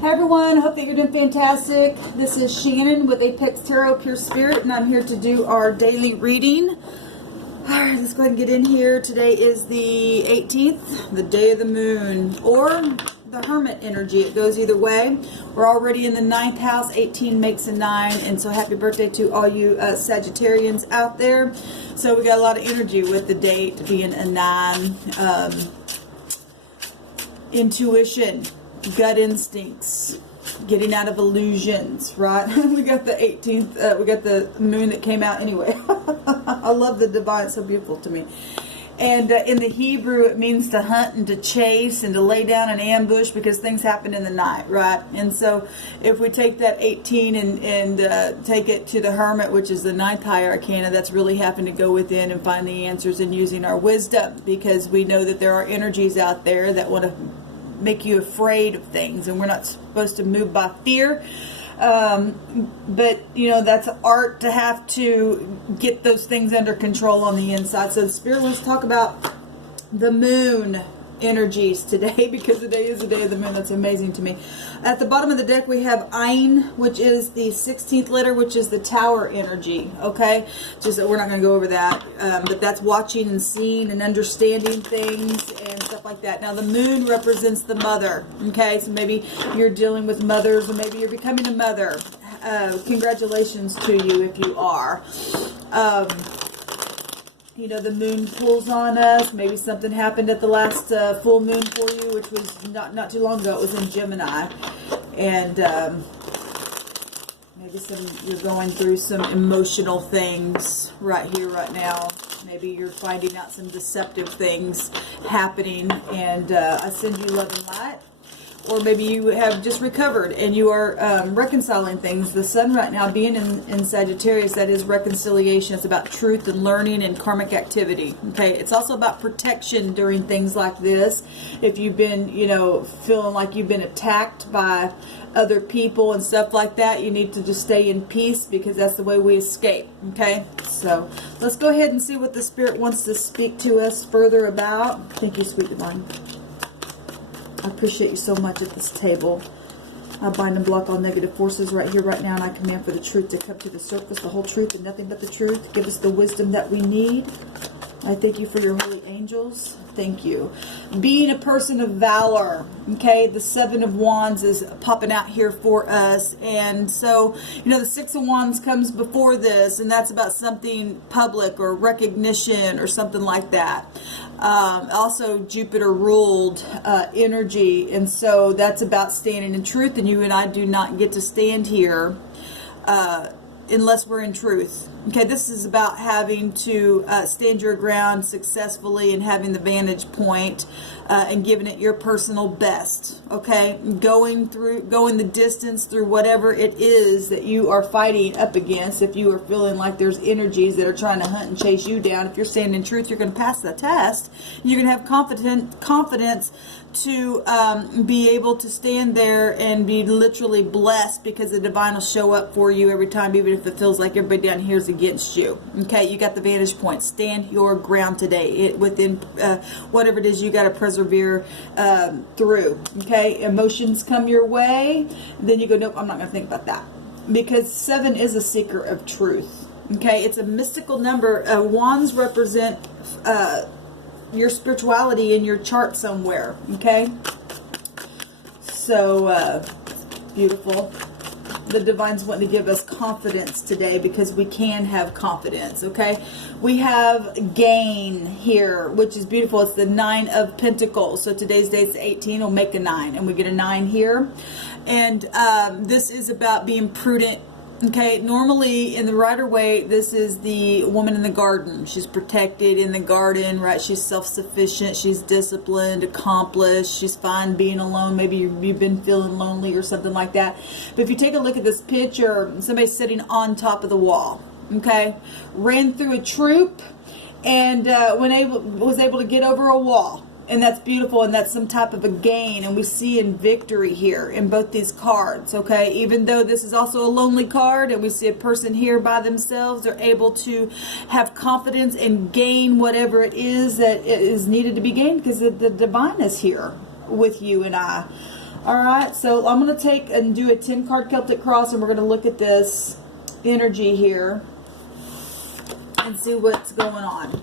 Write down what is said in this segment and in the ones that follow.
Hi everyone, hope that you're doing fantastic. This is Shannon with Apex Tarot Pure Spirit, and I'm here to do our daily reading. Alright, let's go ahead and get in here. Today is the 18th, the day of the moon, or the Hermit energy. It goes either way. We're already in the 9th house. 18 makes a 9, and so happy birthday to all you Sagittarians out there. So we got a lot of energy with the date being a 9. Intuition, gut instincts, getting out of illusions, right? We got the 18th, we got the moon that came out anyway. I love the divine, it's so beautiful to me. And in the Hebrew, it means to hunt and to chase and to lay down an ambush because things happen in the night, right? And so if we take that 18 and take it to the Hermit, which is the 9th higher arcana, that's really having to go within and find the answers and using our wisdom, because we know that there are energies out there that want to make you afraid of things, and we're not supposed to move by fear. But you know, that's art to have to get those things under control on the inside. So the Spirit wants to talk about the moon energies today, because today is the day of the moon. That's amazing to me. At the bottom of the deck we have Ain, which is the 16th letter, which is the Tower energy. Okay, just we're not going to go over that, but that's watching and seeing and understanding things and stuff like that. Now the moon represents the mother. Okay, so maybe you're dealing with mothers, or maybe you're becoming a mother. Congratulations to you if you are. You know, the moon pulls on us. Maybe something happened at the last full moon for you, which was not too long ago. It was in Gemini. And maybe you're going through some emotional things right here, right now. Maybe you're finding out some deceptive things happening. And I send you love and light. Or maybe you have just recovered and you are reconciling things. The sun right now being in Sagittarius, that is reconciliation. It's about truth and learning and karmic activity. Okay, it's also about protection during things like this. If you've been, you know, feeling like you've been attacked by other people and stuff like that, you need to just stay in peace, because that's the way we escape. Okay, so let's go ahead and see what the Spirit wants to speak to us further about. Thank you, sweet divine. I appreciate you so much at this table. I bind and block all negative forces right here, right now, and I command for the truth to come to the surface, the whole truth and nothing but the truth. Give us the wisdom that we need. I thank you for your holy angels. Thank you. Being a person of valor. Okay, the 7 of Wands is popping out here for us. And so, you know, the 6 of Wands comes before this, and that's about something public or recognition or something like that. Also, Jupiter ruled energy, and so that's about standing in truth. And you and I do not get to stand here unless we're in truth. Okay, this is about having to stand your ground successfully and having the vantage point and giving it your personal best. Okay, going the distance through whatever it is that you are fighting up against. If you are feeling like there's energies that are trying to hunt and chase you down, if you're standing in truth, you're going to pass the test. You're going to have confidence to be able to stand there and be literally blessed, because the divine will show up for you every time, even if it feels like everybody down here is against you. Okay, you got the vantage point. Stand your ground today within whatever it is you got to persevere through. Okay, emotions come your way, then you go, nope, I'm not going to think about that, because 7 is a seeker of truth. Okay, it's a mystical number. Wands represent your spirituality in your chart somewhere. Okay, so beautiful. The divine's wanting to give us confidence today, because we can have confidence. Okay, we have gain here, which is beautiful. It's the 9 of Pentacles. So today's date's 18, will make a 9, and we get a 9 here. And this is about being prudent. Okay, normally in the Rider Waite, this is the woman in the garden. She's protected in the garden, right? She's self-sufficient, she's disciplined, accomplished, she's fine being alone. Maybe you've been feeling lonely or something like that. But if you take a look at this picture, somebody's sitting on top of the wall, okay? Ran through a troop and was able to get over a wall. And that's beautiful, and that's some type of a gain, and we see in victory here in both these cards. Okay, even though this is also a lonely card, and we see a person here by themselves, they're able to have confidence and gain whatever it is that is needed to be gained, because the divine is here with you and I. All right, so I'm going to take and do a 10-card Celtic cross, and we're going to look at this energy here and see what's going on.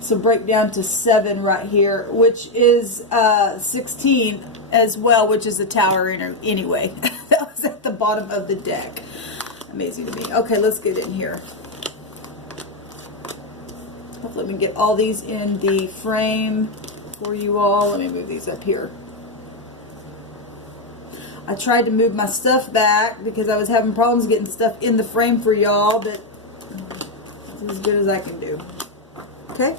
So break down to 7 right here, which is 16 as well, which is the Tower anyway. That was at the bottom of the deck. Amazing to me. Okay, let's get in here. Hopefully we can get all these in the frame for you all. Let me move these up here. I tried to move my stuff back because I was having problems getting stuff in the frame for y'all, but it's as good as I can do. Okay?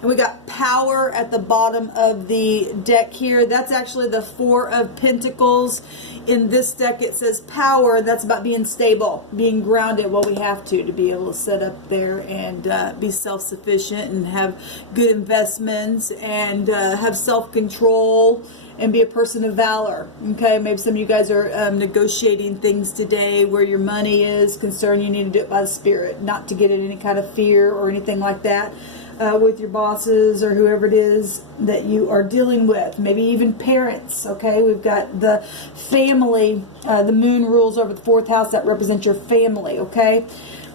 And we got Power at the bottom of the deck here. That's actually the 4 of Pentacles. In this deck it says Power. That's about being stable, being grounded. Well, we have to be able to set up there and be self-sufficient and have good investments and have self-control and be a person of valor. Okay, maybe some of you guys are negotiating things today where your money is concerned. You need to do it by the Spirit, not to get in any kind of fear or anything like that. With your bosses or whoever it is that you are dealing with, maybe even parents. Okay, we've got the family, the moon rules over the 4th house, that represents your family. Okay,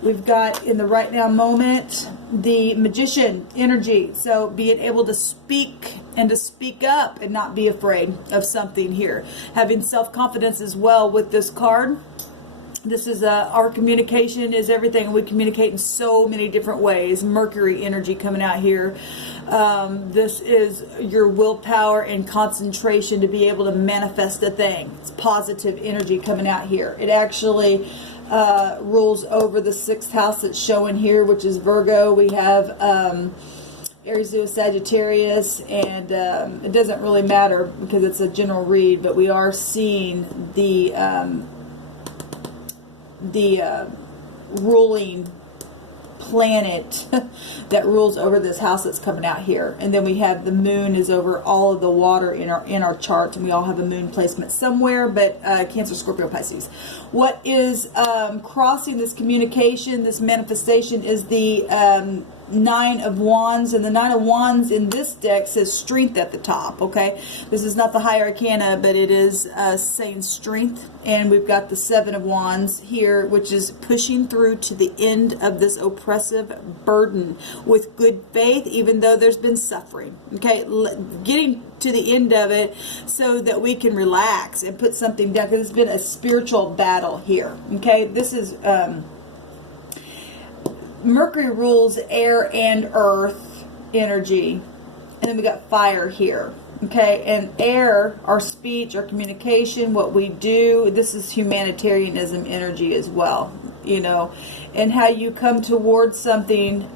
we've got in the right now moment the Magician energy, so being able to speak and to speak up and not be afraid of something here, having self-confidence as well with this card. This is our communication is everything. We communicate in so many different ways. Mercury energy coming out here. This is your willpower and concentration to be able to manifest a thing. It's positive energy coming out here. It actually rules over the 6th house that's showing here, which is Virgo. We have Aries, Sagittarius, and it doesn't really matter because it's a general read, but we are seeing the ruling planet that rules over this house that's coming out here. And then we have the moon is over all of the water in our chart, and we all have a moon placement somewhere, but Cancer, Scorpio, Pisces. What is crossing this communication, this manifestation, is the 9 of Wands, and the 9 of Wands in this deck says strength at the top. Okay, this is not the high arcana, but it is saying strength. And we've got the 7 of Wands here, which is pushing through to the end of this oppressive burden with good faith, even though there's been suffering. Okay, getting to the end of it so that we can relax and put something down, because it's been a spiritual battle here. Okay, this is Mercury rules air and earth energy, and then we got fire here. Okay, and air, our speech, our communication, what we do. This is humanitarianism energy as well, you know, and how you come towards something.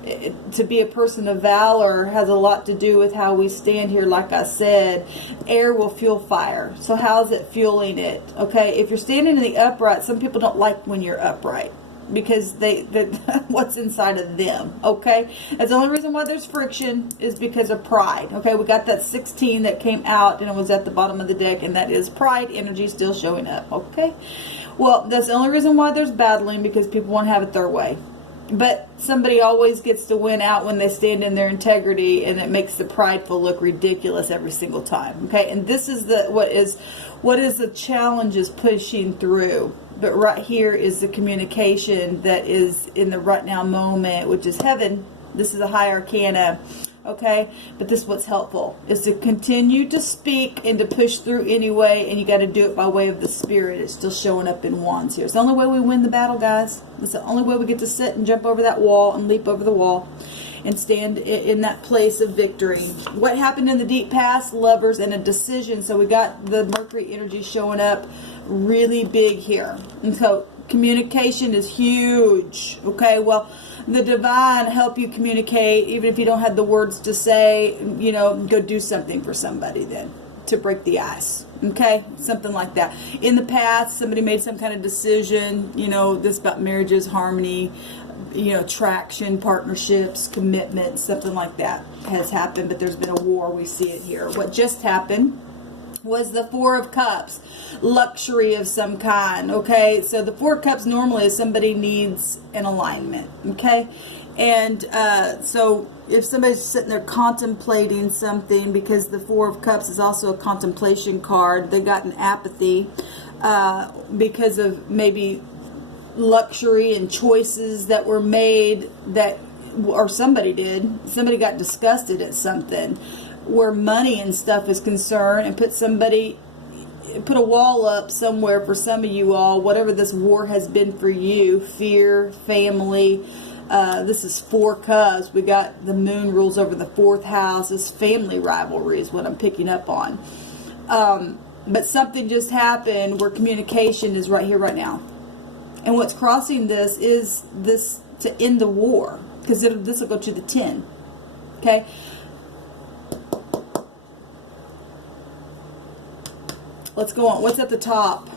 To be a person of valor has a lot to do with how we stand here. Like I said, air will fuel fire. So how's it fueling it? Okay, if you're standing in the upright, some people don't like when you're upright, because they what's inside of them. Okay, that's the only reason why there's friction, is because of pride. Okay, we got that 16 that came out and it was at the bottom of the deck, and that is pride energy still showing up. Okay, well, that's the only reason why there's battling, because people want to have it their way. But somebody always gets to win out when they stand in their integrity, and it makes the prideful look ridiculous every single time. Okay, and this is what is the challenge is pushing through. But right here is the communication that is in the right now moment, which is heaven. This is a high arcana. Okay, but this is what's helpful, is to continue to speak and to push through anyway, and you got to do it by way of the Spirit. It's still showing up in Wands here. It's the only way we win the battle, guys. It's the only way we get to sit and jump over that wall and leap over the wall and stand in that place of victory. What happened in the deep past? Lovers and a decision. So we got the Mercury energy showing up really big here. And so communication is huge. Okay, well, the divine help you communicate, even if you don't have the words to say. You know, go do something for somebody then to break the ice. Okay, something like that. In the past, somebody made some kind of decision. You know, this about marriages, harmony, you know, traction, partnerships, commitment, something like that has happened. But there's been a war. We see it here. What just happened was the 4 of Cups, luxury of some kind. Okay, so the 4 of Cups normally is somebody needs an alignment. Okay, And so if somebody's sitting there contemplating something, because the Four of Cups is also a contemplation card, they got an apathy because of maybe luxury and choices that were made that, or somebody got disgusted at something where money and stuff is concerned, and put a wall up somewhere for some of you all, whatever this war has been for you, fear, family. This is 4 Cups. We got the moon rules over the 4th house. This family rivalry is what I'm picking up on. But something just happened where communication is right here, right now. And what's crossing this is this to end the war, because this will go to the 10. Okay? Let's go on. What's at the top?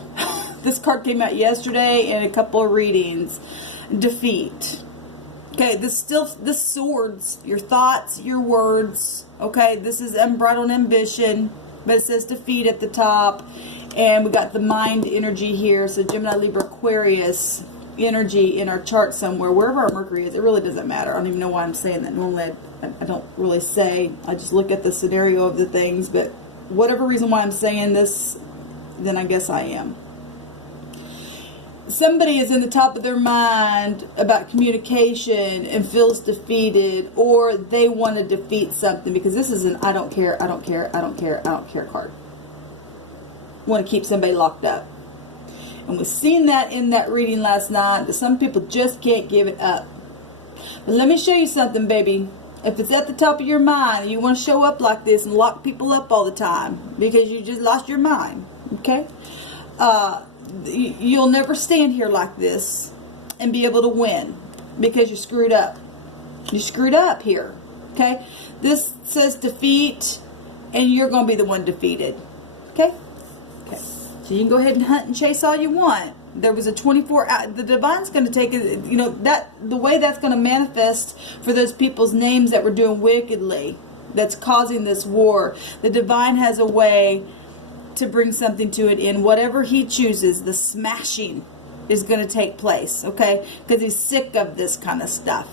This card came out yesterday in a couple of readings. Defeat. Okay, this swords, your thoughts, your words. Okay, this is unbridled ambition, but it says defeat at the top. And we got the mind energy here. So Gemini, Libra, Aquarius energy in our chart somewhere. Wherever our Mercury is, it really doesn't matter. I don't even know why I'm saying that. Normally I don't really say. I just look at the scenario of the things. But whatever reason why I'm saying this, then I guess I am. Somebody is in the top of their mind about communication and feels defeated, or they want to defeat something, because this is an I don't care, I don't care, I don't care, I don't care card. Want to keep somebody locked up. And we've seen that in that reading last night, that some people just can't give it up. But let me show you something, baby. If it's at the top of your mind, you want to show up like this and lock people up all the time because you just lost your mind. Okay? You'll never stand here like this and be able to win because you're screwed up. You're screwed up here. Okay? This says defeat, and you're going to be the one defeated. Okay? Okay. So you can go ahead and hunt and chase all you want. There was a 24-hour... The divine's going to take... the way that's going to manifest for those people's names that were doing wickedly, that's causing this war. The divine has a way to bring something to an end. Whatever he chooses, the smashing is going to take place, okay? Because he's sick of this kind of stuff,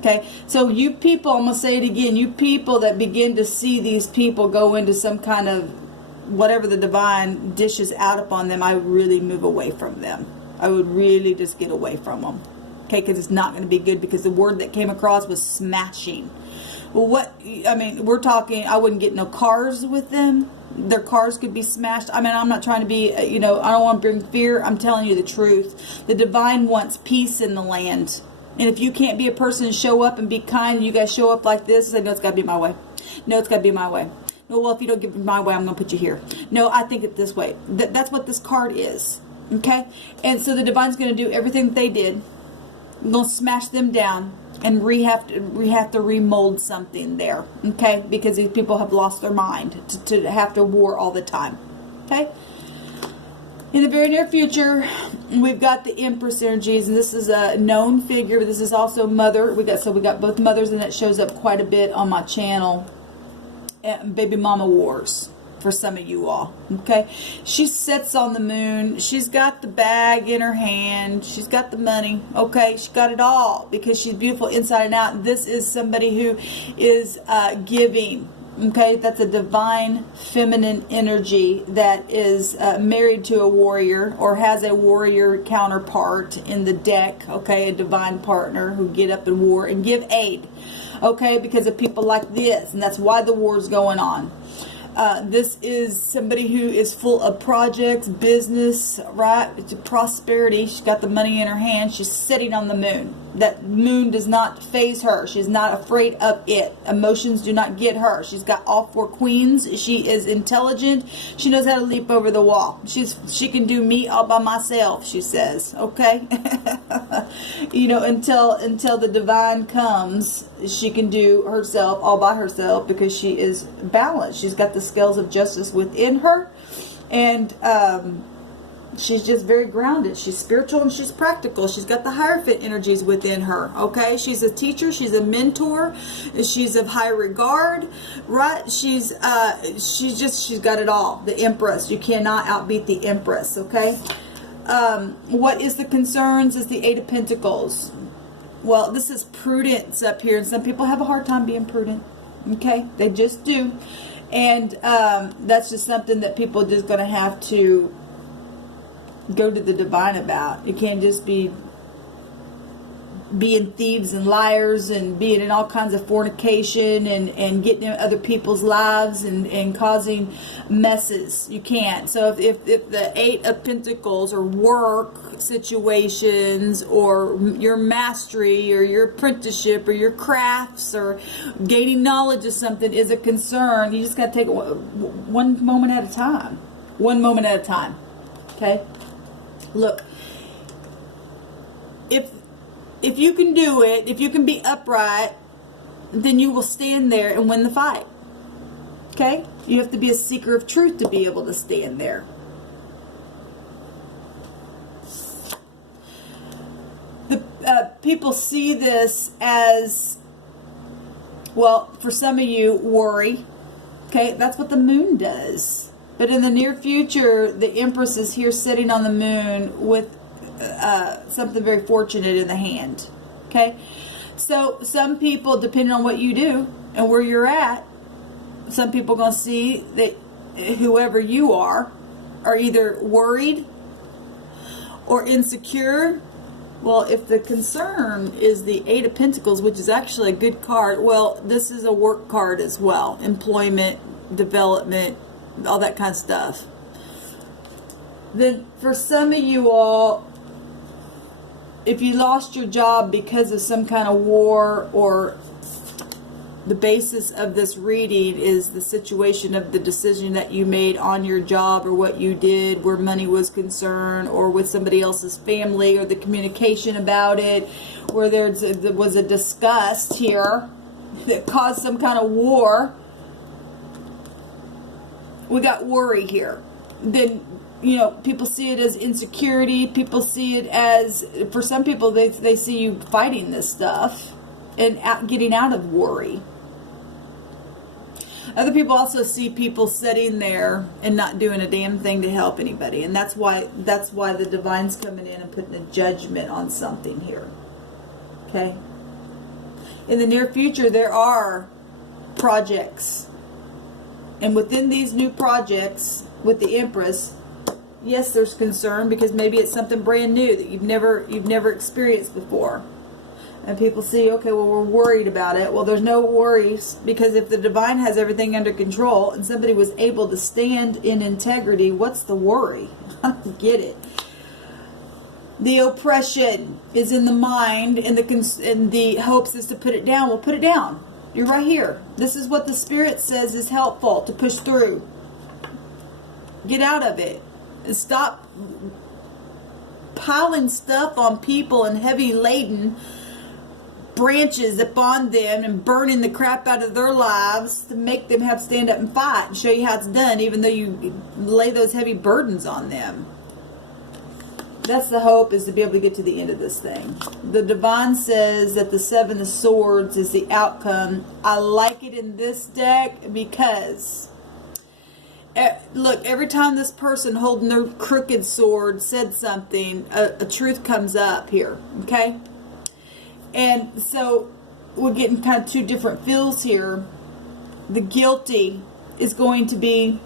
okay? So you people, I'm going to say it again, you people that begin to see these people go into some kind of whatever the divine dishes out upon them, I would really move away from them. I would really just get away from them, okay? Because it's not going to be good, because the word that came across was smashing. Well, we're talking, I wouldn't get no cars with them. Their cars could be smashed. I mean, I'm not trying to be, I don't want to bring fear. I'm telling you the truth. The divine wants peace in the land. And if you can't be a person and show up and be kind, you guys show up like this, say, no, it's got to be my way. No, it's got to be my way. No, well, if you don't give it my way, I'm going to put you here. No, I think it this way. That's what this card is. Okay? And so the divine's going to do everything that they did. I'm going to smash them down. And we have to remold something there, okay? Because these people have lost their mind to have to war all the time, okay? In the very near future, we've got the Empress energies, and this is a known figure. This is also mother. We got both mothers, and that shows up quite a bit on my channel. And baby mama wars for some of you all, okay? She sits on the moon. She's got the bag in her hand. She's got the money, okay? She got it all because she's beautiful inside and out. This is somebody who is giving, okay? That's a divine feminine energy that is married to a warrior or has a warrior counterpart in the deck, okay? A divine partner who get up in war and give aid, okay? Because of people like this, and that's why the war is going on. This is somebody who is full of projects, business, right? It's prosperity. She's got the money in her hand. She's sitting on the moon. That moon does not faze her. She's not afraid of it. Emotions do not get her. She's got all 4 queens. She is intelligent. She knows how to leap over the wall. She can do me all by myself, she says. Okay? Until the divine comes, she can do herself all by herself because she is balanced. She's got the scales of justice within her, and she's just very grounded. She's spiritual and she's practical. She's got the Hierophant energies within her, okay? She's a teacher, she's a mentor, she's of high regard, right? She's got it all. The Empress. You cannot outbeat the Empress, okay? What is the concerns is the 8 of Pentacles. well, this is prudence up here, and some people have a hard time being prudent. Okay, they just do. And that's just something that people are just going to have to go to the divine about. You can't just be being thieves and liars and being in all kinds of fornication and getting in other people's lives and causing messes. You can't. So if the Eight of Pentacles or work situations or your mastery or your apprenticeship or your crafts or gaining knowledge of something is a concern, you just got to take it one moment at a time. One moment at a time. Okay? Look, if you can do it, if you can be upright, then you will stand there and win the fight. Okay? You have to be a seeker of truth to be able to stand there. People see this as, well, for some of you, worry. Okay? That's what the moon does. But in the near future, the Empress is here sitting on the moon with something very fortunate in the hand. Okay, so some people, depending on what you do and where you're at, some people are going to see that whoever you are either worried or insecure. Well, if the concern is the Eight of Pentacles, which is actually a good card, well, this is a work card as well. Employment, development, all that kind of stuff. Then for some of you all, if you lost your job because of some kind of war, or the basis of this reading is the situation of the decision that you made on your job or what you did where money was concerned, or with somebody else's family, or the communication about it, where there was a disgust here that caused some kind of war. We got worry here. Then, you know, people see it as insecurity. People see it as, for some people, they see you fighting this stuff and getting out of worry. Other people also see people sitting there and not doing a damn thing to help anybody. And that's why the divine's coming in and putting a judgment on something here. Okay? In the near future, there are projects. And within these new projects with the Empress, yes, there's concern because maybe it's something brand new that you've never experienced before. And people see, okay, well, we're worried about it. Well, there's no worries, because if the divine has everything under control and somebody was able to stand in integrity, what's the worry? I don't get it. The oppression is in the mind, and the hopes is to put it down. Well, put it down. You're right here. This is what the Spirit says is helpful to push through. Get out of it. And stop piling stuff on people and heavy laden branches upon them and burning the crap out of their lives to make them have to stand up and fight and show you how it's done, even though you lay those heavy burdens on them. That's the hope, is to be able to get to the end of this thing. The divine says that the Seven of Swords is the outcome. I like it in this deck because, look, every time this person holding their crooked sword said something, a truth comes up here, okay? And so we're getting kind of two different feels here. The guilty is going to be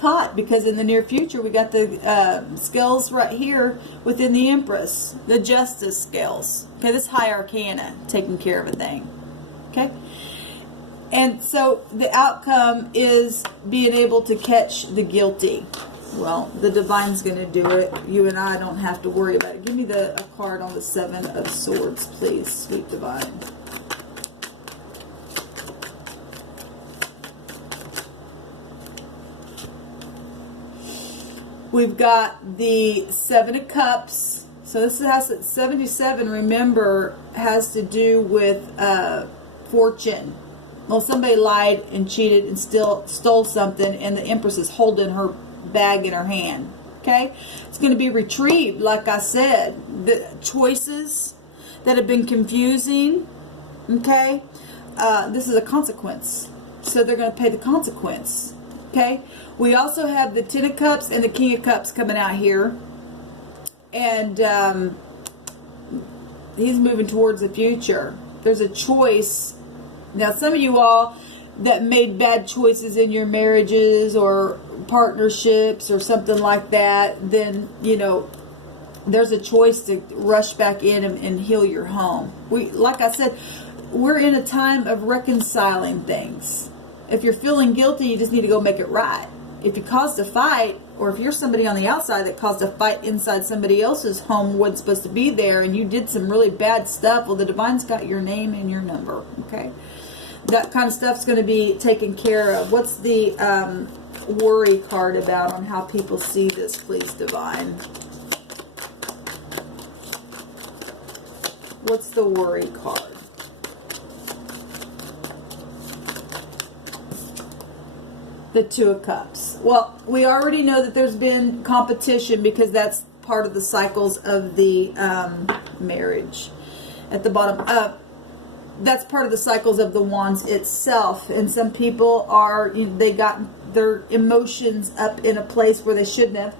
caught, because in the near future we got the scales right here within the Empress, the justice scales. Okay, this high arcana taking care of a thing. Okay, and so the outcome is being able to catch the guilty. Well, the divine's going to do it. You and I don't have to worry about it. Give me a card on the Seven of Swords, please, sweet divine. We've got the Seven of Cups. So this has 77, remember, has to do with fortune. Well, somebody lied and cheated and still stole something, and the Empress is holding her bag in her hand. Okay? It's going to be retrieved, like I said. The choices that have been confusing, okay? This is a consequence. So they're going to pay the consequence. Okay? We also have the Ten of Cups and the King of Cups coming out here. And he's moving towards the future. There's a choice. Now, some of you all that made bad choices in your marriages or partnerships or something like that, then, you know, there's a choice to rush back in and heal your home. Like I said, we're in a time of reconciling things. If you're feeling guilty, you just need to go make it right. If you caused a fight, or if you're somebody on the outside that caused a fight inside somebody else's home, wasn't supposed to be there, and you did some really bad stuff, well, the Divine's got your name and your number, okay? That kind of stuff's going to be taken care of. What's the worry card about on how people see this, please, Divine? What's the worry card? The Two of Cups. Well, we already know that there's been competition because that's part of the cycles of the marriage. At the bottom, that's part of the cycles of the Wands itself. And some people are, you know, they got their emotions up in a place where they shouldn't have.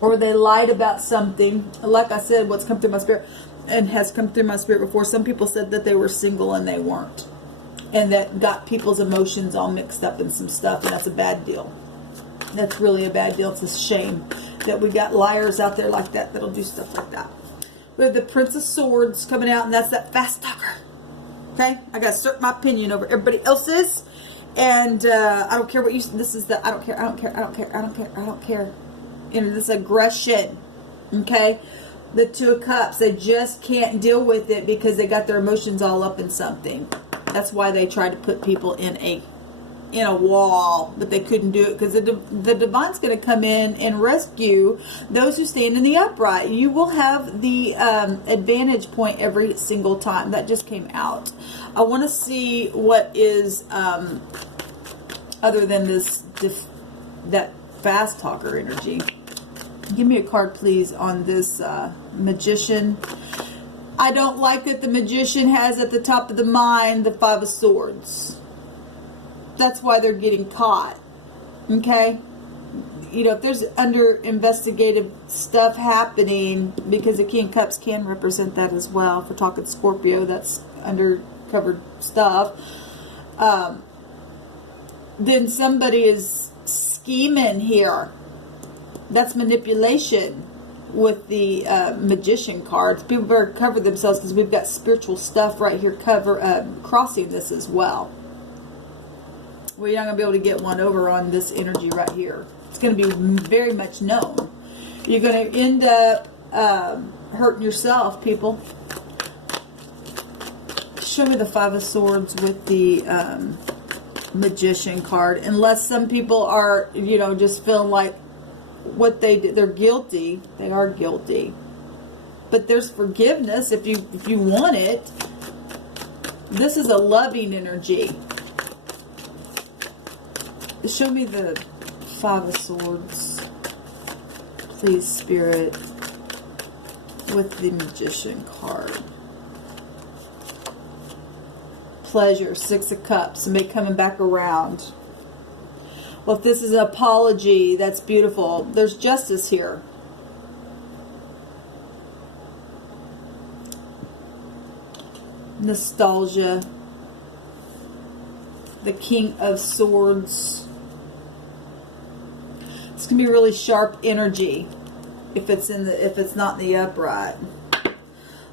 Or they lied about something. Like I said, what's come through my spirit and has come through my spirit before. Some people said that they were single and they weren't. And that got people's emotions all mixed up in some stuff. And that's a bad deal. That's really a bad deal. It's a shame that we got liars out there like that that'll do stuff like that. We have the Prince of Swords coming out, and that's that fast talker. Okay? I got to assert my opinion over everybody else's. And I don't care what you... This is the... I don't care, I don't care, I don't care, I don't care, I don't care. You know, this aggression. Okay? The Two of Cups. They just can't deal with it because they got their emotions all up in something. That's why they tried to put people in a wall, but they couldn't do it because the Divine's going to come in and rescue those who stand in the upright. You will have the advantage point every single time. That just came out. I want to see what is other than this that fast talker energy. Give me a card, please, on this Magician. I don't like that the Magician has at the top of the mind the Five of Swords. That's why they're getting caught. Okay? You know, if there's under investigative stuff happening, because the King of Cups can represent that as well. If we're talking Scorpio, that's undercover stuff. Then somebody is scheming here. That's manipulation with the Magician cards. People better cover themselves because we've got spiritual stuff right here crossing this as well. Well, you're not going to be able to get one over on this energy right here. It's going to be very much known. You're going to end up hurting yourself, people. Show me the Five of Swords with the Magician card. Unless some people are, you know, just feeling like what they did, they're guilty. They are guilty. But there's forgiveness if you want it. This is a loving energy. Show me the Five of Swords, please, Spirit, with the Magician card. Pleasure, Six of Cups, somebody coming back around. Well, if this is an apology, that's beautiful. There's justice here. Nostalgia. The King of Swords. It's gonna be really sharp energy if it's not in the upright.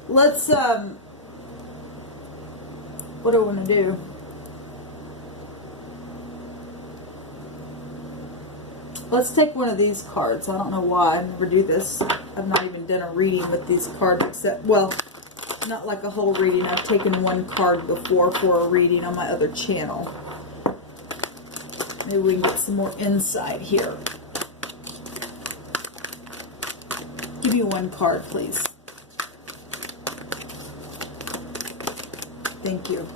Let's what do I want to do? Let's take one of these cards. I don't know why I never do this. I've not even done a reading with these cards, except, well, not like a whole reading. I've taken one card before for a reading on my other channel. Maybe we can get some more insight here. Give me one card, please. Thank you.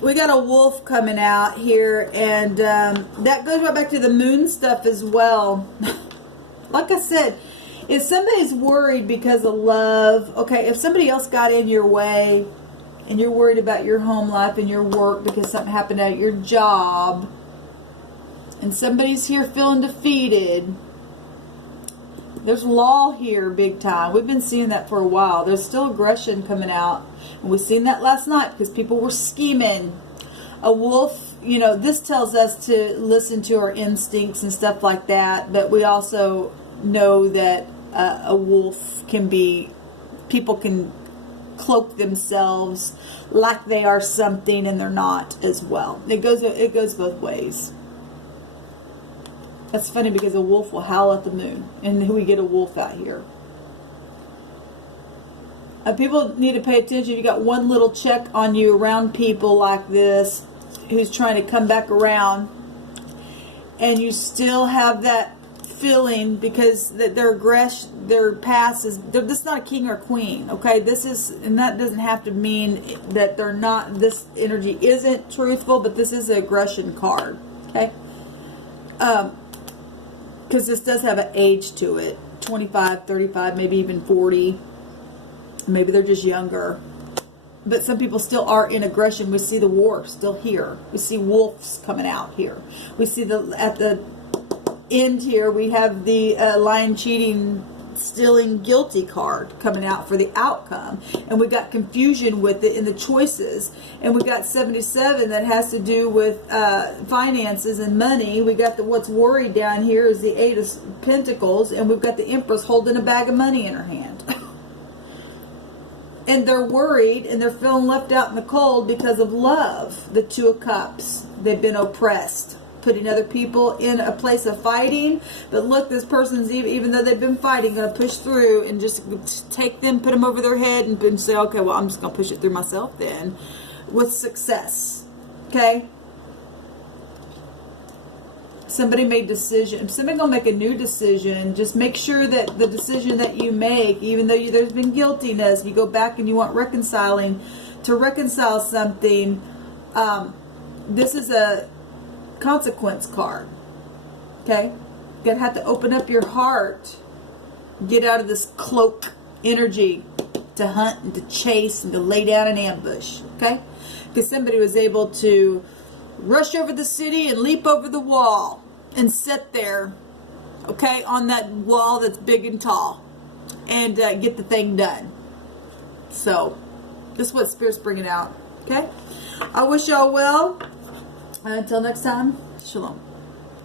We got a wolf coming out here, and that goes right back to the moon stuff as well. Like I said, if somebody's worried because of love, okay, if somebody else got in your way and you're worried about your home life and your work because something happened at your job, and somebody's here feeling defeated, There's law here big time. We've been seeing that for a while. There's still aggression coming out. And we've seen that last night because people were scheming. A wolf, you know, this tells us to listen to our instincts and stuff like that. But we also know that a wolf can be, people can cloak themselves like they are something and they're not as well. It goes both ways. That's funny because a wolf will howl at the moon, and we get a wolf out here. People need to pay attention. You got one little check on you around people like this who's trying to come back around, and you still have that feeling because their aggression, their past is, this is not a king or queen, okay? This is, and that doesn't have to mean that they're not, this energy isn't truthful, but this is an aggression card, okay? Because this does have an age to it, 25, 35, maybe even 40. Maybe they're just younger. But some people still are in aggression. We see the war still here. We see wolves coming out here. We see at the end here, we have the lying, cheating, stealing, guilty card coming out for the outcome. And we got confusion with it in the choices. And we got 77 that has to do with finances and money. We got what's worried down here is the 8 of Pentacles. And we've got the Empress holding a bag of money in her hand. And they're worried and they're feeling left out in the cold because of love. The 2 of Cups. They've been oppressed, putting other people in a place of fighting. But look, this person's, even though they've been fighting, going to push through and just take them, put them over their head and say, okay, well, I'm just going to push it through myself then with success. Okay? Somebody made decision. Somebody going to make a new decision. Just make sure that the decision that you make, even though there's been guiltiness, you go back and you want reconciling, to reconcile something. This is a consequence card. Okay? You're going to have to open up your heart. Get out of this cloak energy to hunt and to chase and to lay down an ambush. Okay? Because somebody was able to rush over the city and leap over the wall and sit there, okay, on that wall that's big and tall and get the thing done. So, this is what Spirit's bringing out, okay? I wish y'all well. Until next time, shalom.